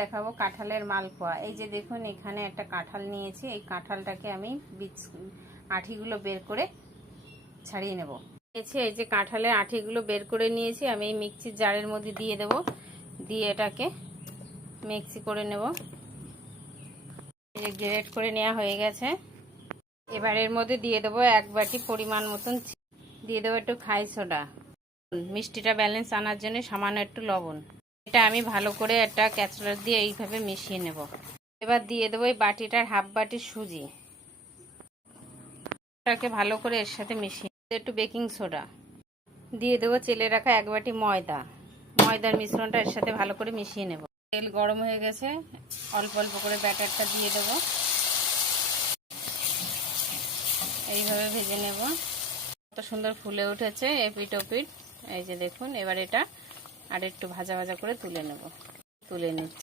দেখাবো কাঁঠালের মালপোয়া। এই যে দেখুন, এখানে একটা কাঁঠাল নিয়েছি। এই কাঁঠালটাকে আমি আঠিগুলো বের করে ছাড়িয়ে নেব। এই যে কাঁঠালের আঠিগুলো বের করে নিয়েছি, আমি এই মিক্সির জারের মধ্যে দিয়ে দেব। দিয়ে এটাকে মিক্সি করে নেব। এই যে গ্রেট করে নেওয়া হয়ে গেছে। এবার এর মধ্যে দিয়ে দেবো 1 বাটি পরিমাণ মতন, দিয়ে দেবো একটু খাই সোডা, মিষ্টিটা ব্যালেন্স আনার জন্য সামান্য একটু লবণ। এটা আমি ভালো করে একটা ক্যাচলার দিয়ে এইভাবে মিশিয়ে নেব। এবার দিয়ে দেবো এই বাটিটার হাফ বাটি সুজি, এটাকে ভালো করে এর সাথে মিশিয়ে একটু বেকিং সোডা দিয়ে দেবো, চেলে রাখা 1 বাটি ময়দার মিশ্রণটা এর সাথে ভালো করে মিশিয়ে নেব। তেল গরম হয়ে গেছে, অল্প অল্প করে ব্যাটারটা দিয়ে দেবো, এইভাবে ভেজে নেব। কত সুন্দর ফুলে উঠেছে এপিট ওপিট। এই যে দেখুন, এবার এটা আর একটু ভাজা ভাজা করে তুলে নিচ্ছি।